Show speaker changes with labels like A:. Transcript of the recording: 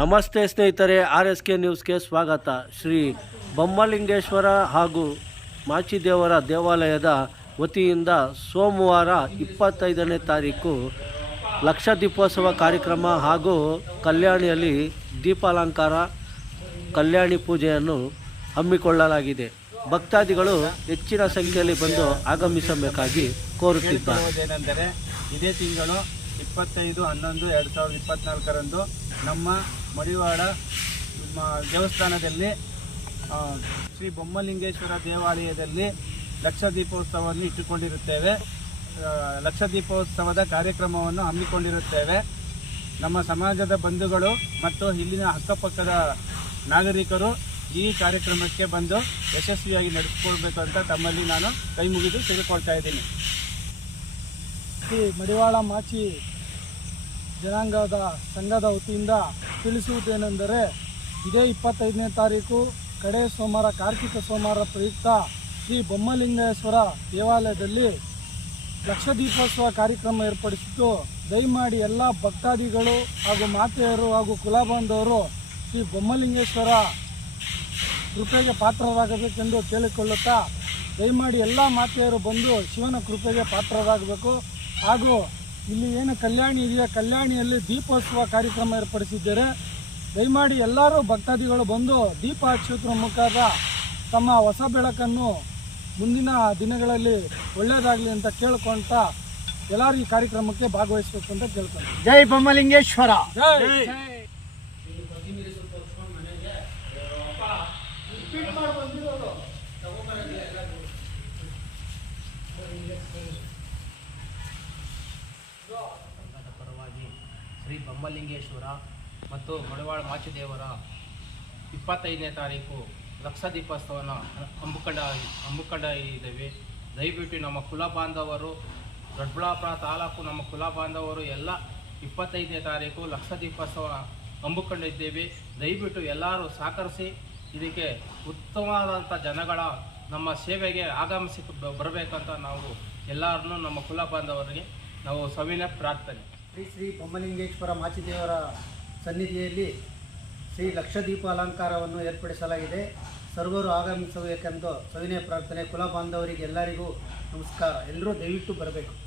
A: ನಮಸ್ತೆ ಸ್ನೇಹಿತರೆ, R S K ನ್ಯೂಸ್ಗೆ ಸ್ವಾಗತ. ಶ್ರೀ ಬೊಮ್ಮಲಿಂಗೇಶ್ವರ ಹಾಗೂ ಮಾಚಿದೇವರ ದೇವಾಲಯದ ವತಿಯಿಂದ ಸೋಮವಾರ ಇಪ್ಪತ್ತೈದನೇ ತಾರೀಕು ಲಕ್ಷ ದೀಪೋತ್ಸವ ಕಾರ್ಯಕ್ರಮ ಹಾಗೂ ಕಲ್ಯಾಣಿಯಲ್ಲಿ ದೀಪಾಲಂಕಾರ, ಕಲ್ಯಾಣಿ ಪೂಜೆಯನ್ನು ಹಮ್ಮಿಕೊಳ್ಳಲಾಗಿದೆ. ಭಕ್ತಾದಿಗಳು ಹೆಚ್ಚಿನ ಸಂಖ್ಯೆಯಲ್ಲಿ ಬಂದು ಆಗಮಿಸಬೇಕಾಗಿ ಕೋರುತ್ತಿದ್ದಾರೆ.
B: ಇದೇ ತಿಂಗಳು ಇಪ್ಪತ್ತೈದು, ಹನ್ನೊಂದು, ಎರಡು ಸಾವಿರದ ಇಪ್ಪತ್ತ್ನಾಲ್ಕರಂದು ನಮ್ಮ ಮಡಿವಾಳ ದೇವಸ್ಥಾನದಲ್ಲಿ ಶ್ರೀ ಬೊಮ್ಮಲಿಂಗೇಶ್ವರ ದೇವಾಲಯದಲ್ಲಿ ಲಕ್ಷ ದೀಪೋತ್ಸವವನ್ನು ಇಟ್ಟುಕೊಂಡಿರುತ್ತೇವೆ. ಲಕ್ಷ ದೀಪೋತ್ಸವದ ಕಾರ್ಯಕ್ರಮವನ್ನು ಹಮ್ಮಿಕೊಂಡಿರುತ್ತೇವೆ. ನಮ್ಮ ಸಮಾಜದ ಬಂಧುಗಳು ಮತ್ತು ಇಲ್ಲಿನ ಅಕ್ಕಪಕ್ಕದ ನಾಗರಿಕರು ಈ ಕಾರ್ಯಕ್ರಮಕ್ಕೆ ಬಂದು ಯಶಸ್ವಿಯಾಗಿ ನಡೆಸಿಕೊಳ್ಬೇಕು ಅಂತ ತಮ್ಮಲ್ಲಿ ನಾನು ಕೈ ಮುಗಿದು ತಿಳ್ಕೊಳ್ತಾ ಇದ್ದೀನಿ.
C: ಮಡಿವಾಳ ಮಾಚಿ ಜನಾಂಗದ ಸಂಘದ ವತಿಯಿಂದ ತಿಳಿಸುವುದೇನೆಂದರೆ, ಇದೇ ಇಪ್ಪತ್ತೈದನೇ ತಾರೀಕು, ಕಡೆ ಸೋಮವಾರ, ಕಾರ್ತಿಕ ಸೋಮವಾರ ಪ್ರಯುಕ್ತ ಶ್ರೀ ಬೊಮ್ಮಲಿಂಗೇಶ್ವರ ದೇವಾಲಯದಲ್ಲಿ ಲಕ್ಷ ದೀಪೋತ್ಸವ ಕಾರ್ಯಕ್ರಮ ಏರ್ಪಡಿಸಿದ್ದು, ದಯಮಾಡಿ ಎಲ್ಲ ಭಕ್ತಾದಿಗಳು ಹಾಗೂ ಮಾತೆಯರು ಹಾಗೂ ಕುಲಬಾಂಧವರು ಶ್ರೀ ಬೊಮ್ಮಲಿಂಗೇಶ್ವರ ಕೃಪೆಗೆ ಪಾತ್ರರಾಗಬೇಕೆಂದು ಕೇಳಿಕೊಳ್ಳುತ್ತಾ, ದಯಮಾಡಿ ಎಲ್ಲ ಮಾತೆಯರು ಬಂದು ಶಿವನ ಕೃಪೆಗೆ ಪಾತ್ರರಾಗಬೇಕು ಹಾಗೂ ಇಲ್ಲಿ ಏನು ಕಲ್ಯಾಣಿ ಇದೆಯಾ? ಕಲ್ಯಾಣಿಯಲ್ಲಿ ದೀಪೋತ್ಸವ ಕಾರ್ಯಕ್ರಮ ಏರ್ಪಡಿಸಿದ್ದಾರೆ. ದಯಮಾಡಿ ಎಲ್ಲರೂ ಭಕ್ತಾದಿಗಳು ಬಂದು ದೀಪ ಹಚ್ಚೋದ್ರ ಮುಖಾಂತರ ತಮ್ಮ ಹೊಸ ಬೆಳಕನ್ನು ಮುಂದಿನ ದಿನಗಳಲ್ಲಿ ಒಳ್ಳೆಯದಾಗಲಿ ಅಂತ ಕೇಳ್ಕೊಳ್ತಾ ಎಲ್ಲರೂ ಈ ಕಾರ್ಯಕ್ರಮಕ್ಕೆ ಭಾಗವಹಿಸಬೇಕು ಅಂತ ಕೇಳ್ಕೊಂಡು
B: ಜೈ ಬೊಮ್ಮಲಿಂಗೇಶ್ವರ.
D: ಸಂಘದ ಪರವಾಗಿ ಶ್ರೀ ಬೊಮ್ಮಲಿಂಗೇಶ್ವರ ಮತ್ತು ಮಡವಾಳ ಮಾಚಿದೇವರ ಇಪ್ಪತ್ತೈದನೇ ತಾರೀಕು ಲಕ್ಷ ದೀಪೋತ್ಸವನ ಹಮ್ಮಿಕೊಂಡ ಹಮ್ಮಿಕೊಂಡ ಇದ್ದೇವೆ. ದಯವಿಟ್ಟು ನಮ್ಮ ಕುಲ ಬಾಂಧವರು, ದೊಡ್ಡಬಳ್ಳಾಪುರ ತಾಲೂಕು ನಮ್ಮ ಕುಲ ಬಾಂಧವರು ಎಲ್ಲ ಇಪ್ಪತ್ತೈದನೇ ತಾರೀಕು ಲಕ್ಷ ದೀಪೋತ್ಸವ ಹಮ್ಮಿಕೊಂಡಿದ್ದೇವೆ ದಯವಿಟ್ಟು ಎಲ್ಲರೂ ಸಹಕರಿಸಿ ಇದಕ್ಕೆ ಉತ್ತಮವಾದಂಥ ಜನಗಳ ನಮ್ಮ ಸೇವೆಗೆ ಆಗಮಿಸಿ ಬರಬೇಕಂತ ನಾವು ಎಲ್ಲರನ್ನೂ ನಮ್ಮ ಕುಲ ಬಾಂಧವರಿಗೆ ನಾವು ಸವಿನ ಪ್ರಾರ್ಥನೆ.
E: ಶ್ರೀ ಶ್ರೀ ಬೊಮ್ಮಲಿಂಗೇಶ್ವರ ಮಾಚಿದೇವರ ಸನ್ನಿಧಿಯಲ್ಲಿ ಶ್ರೀ ಲಕ್ಷದೀಪ ಅಲಂಕಾರವನ್ನು ಏರ್ಪಡಿಸಲಾಗಿದೆ. ಸರ್ವರು ಆಗಮಿಸಬೇಕೆಂದು ಸವಿನಯ ಪ್ರಾರ್ಥನೆ. ಕುಲ ಬಾಂಧವರಿಗೆ ಎಲ್ಲರಿಗೂ ನಮಸ್ಕಾರ. ಎಲ್ಲರೂ ದಯವಿಟ್ಟು ಬರಬೇಕು.